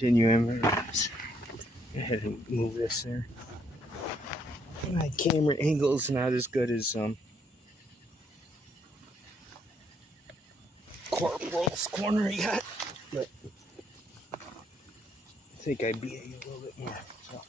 continuing. Go ahead and move this there. My camera angle's not as good as Corporal's corner yet, but I think I beat you a little bit more. So.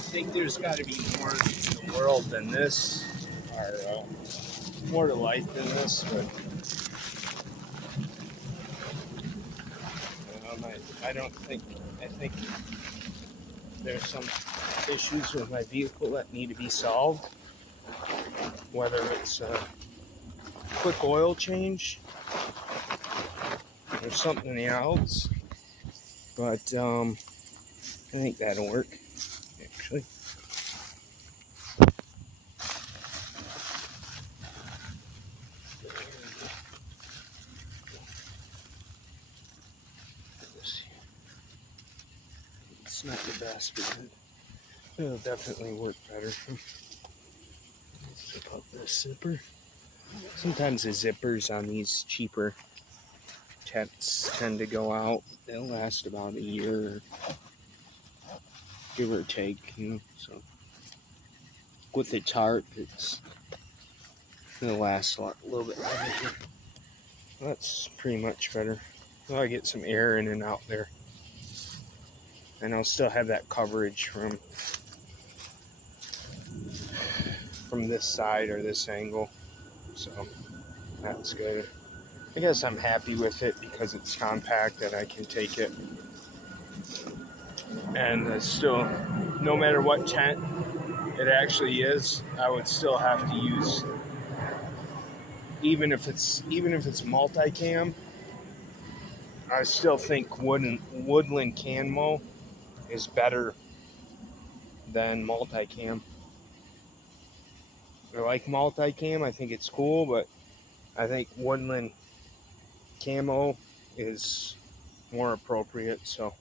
I think there's got to be more to the world than this, or more to life than this, but I don't think, I think there's some issues with my vehicle that need to be solved, whether it's a quick oil change or something else, but I think that'll work, actually. It's not the best, but it'll definitely work better. Let's zip up this zipper. Sometimes the zippers on these cheaper tents tend to go out. They'll last about a year, give or take, you know. So with the tarp, it'll last a little bit longer. That's pretty much better. Well, I get some air in and out there, and I'll still have that coverage from this side or this angle. So that's good. I guess I'm happy with it because it's compact and I can take it. And it's still, no matter what tent it actually is, I would still have to use, even if it's multicam, I still think Woodland Camo is better than multicam. I like multicam, I think it's cool, but I think Woodland Camo is more appropriate. So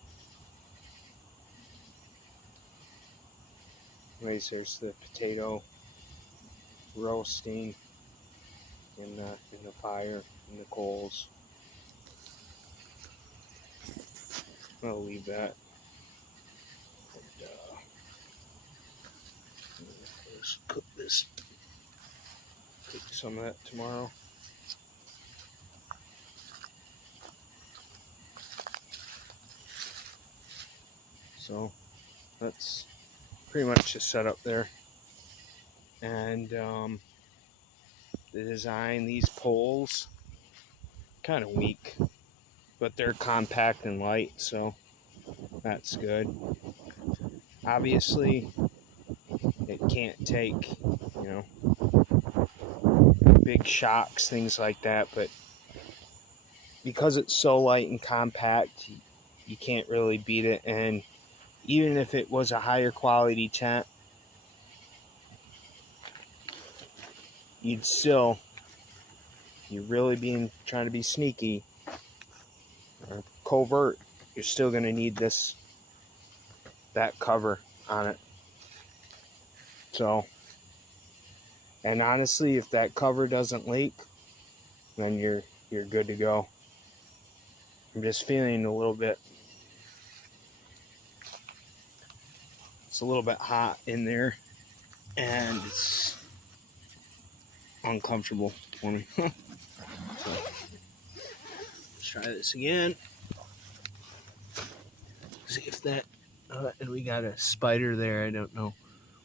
anyways, there's the potato roasting in the fire, in the coals. I'll leave that. And, let's cook this. Cook some of that tomorrow. So that's pretty much the setup there. And the design, these poles, kind of weak, but they're compact and light, so that's good. Obviously, it can't take, big shocks, things like that, but because it's so light and compact, you can't really beat it. And even if it was a higher quality tent, you'd still, if you're really trying to be sneaky or covert, you're still going to need that cover on it. So, and honestly, if that cover doesn't leak, then you're good to go. I'm just feeling it's a little bit hot in there, and it's uncomfortable for me. So, let's try this again. See if that, and we got a spider there. I don't know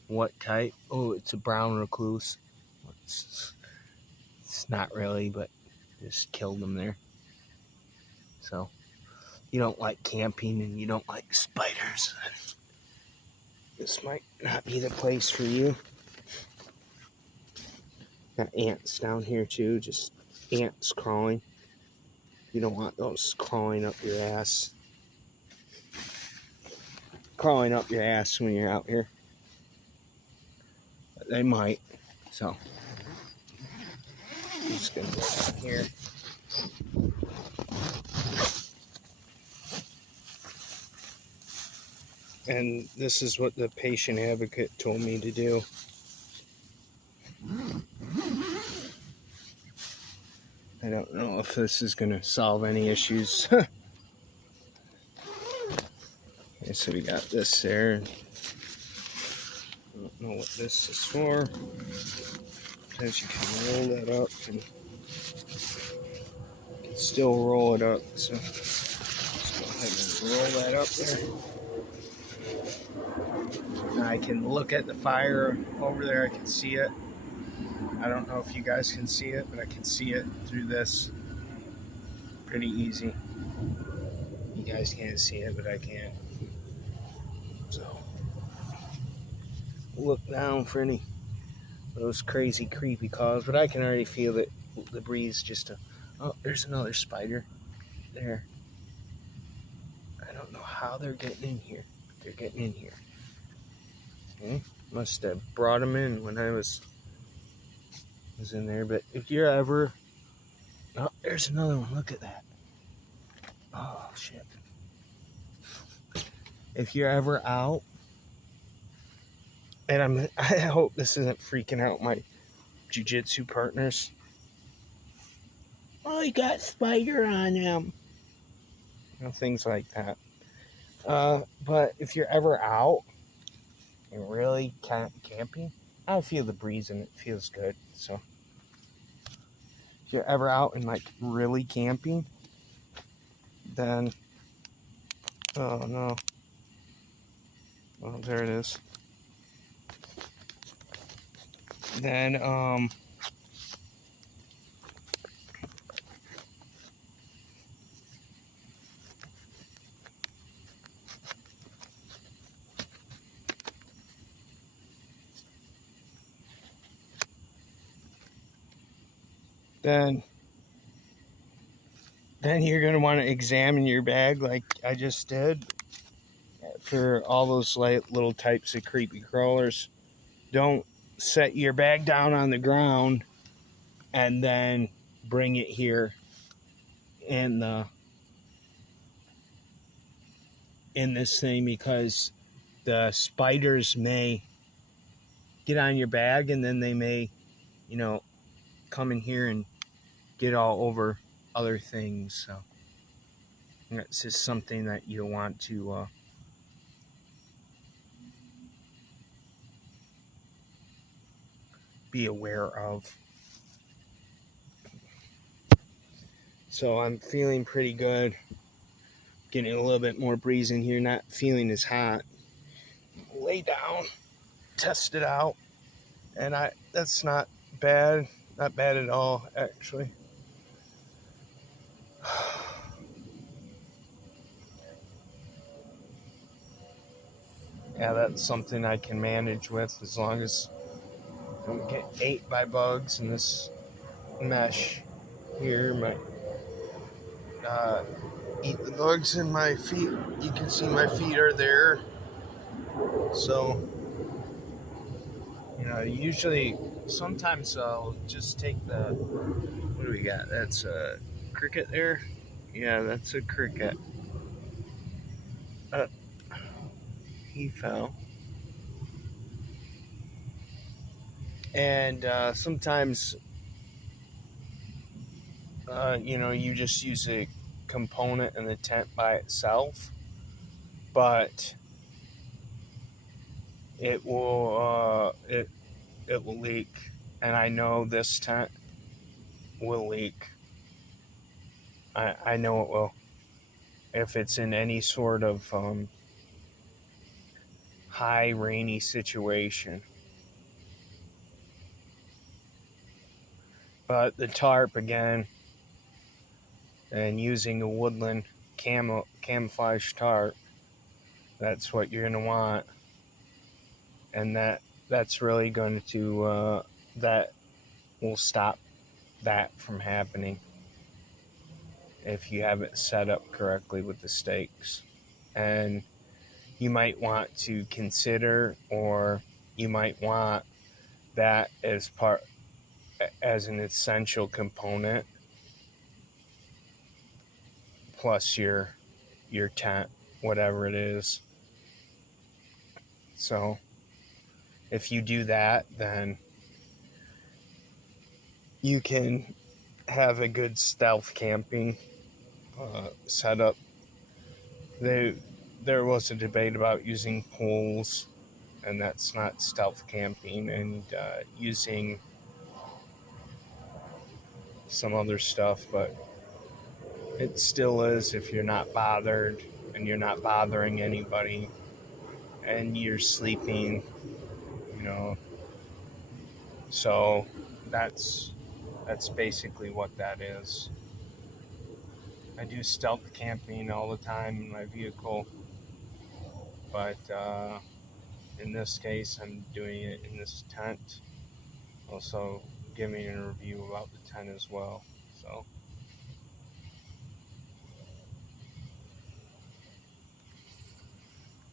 what type. Oh, it's a brown recluse. It's not really, but just killed them there. So you don't like camping and you don't like spiders, this might not be the place for you. Got ants down here too, just ants crawling. You don't want those crawling up your ass. Crawling up your ass when you're out here. But they might. So I'm just gonna go down here. And this is what the patient advocate told me to do. I don't know if this is going to solve any issues. Okay, so we got this there. I don't know what this is for. Because you can roll that up and you can still roll it up. So let's go ahead and roll that up there. And I can look at the fire over there. I can see it. I don't know if you guys can see it, but I can see it through this. Pretty easy. You guys can't see it, but I can. So, look down for any of those crazy, creepy calls, but I can already feel that the breeze just... oh, there's another spider there. I don't know how they're getting in here. They're getting in here. Okay. Must have brought them in when I was in there, but if you're ever... oh, there's another one. Look at that. Oh, shit. If you're ever out, and I hope this isn't freaking out my jiu-jitsu partners. Oh, he got spider on him. You know, things like that. But if you're ever out and really camping, I feel the breeze and it feels good. So if you're ever out and like really camping, then oh no. Oh, there it is. Then then you're going to want to examine your bag like I just did for all those little types of creepy crawlers. Don't set your bag down on the ground and then bring it here in this thing, because the spiders may get on your bag and then they may, you know, come in here and get all over other things. So that's just something that you want to be aware of. So I'm feeling pretty good. Getting a little bit more breeze in here, not feeling as hot. Lay down, test it out, and that's not bad. Not bad at all, actually. Yeah, that's something I can manage with as long as I don't get ate by bugs in this mesh here. My eat the bugs in my feet. You can see my feet are there. So, you know, usually, sometimes I'll just take what do we got? That's a cricket there. Yeah, that's a cricket. He fell. And sometimes, you know, you just use a component in the tent by itself, but it will leak, and I know this tent will leak. I know it will, if it's in any sort of high rainy situation. But the tarp, again, And using a woodland camouflage tarp, that's what you're going to want. And that's really going to, that will stop that from happening if you have it set up correctly with the stakes. And you might want to consider, or you might want that as an essential component, plus your tent, whatever it is. So if you do that, then you can have a good stealth camping setup. There was a debate about using poles, and that's not stealth camping, and using some other stuff, but it still is if you're not bothered and you're not bothering anybody and you're sleeping, you know. So that's basically what that is. I do stealth camping all the time in my vehicle, but in this case, I'm doing it in this tent. Also, giving a review about the tent as well. So.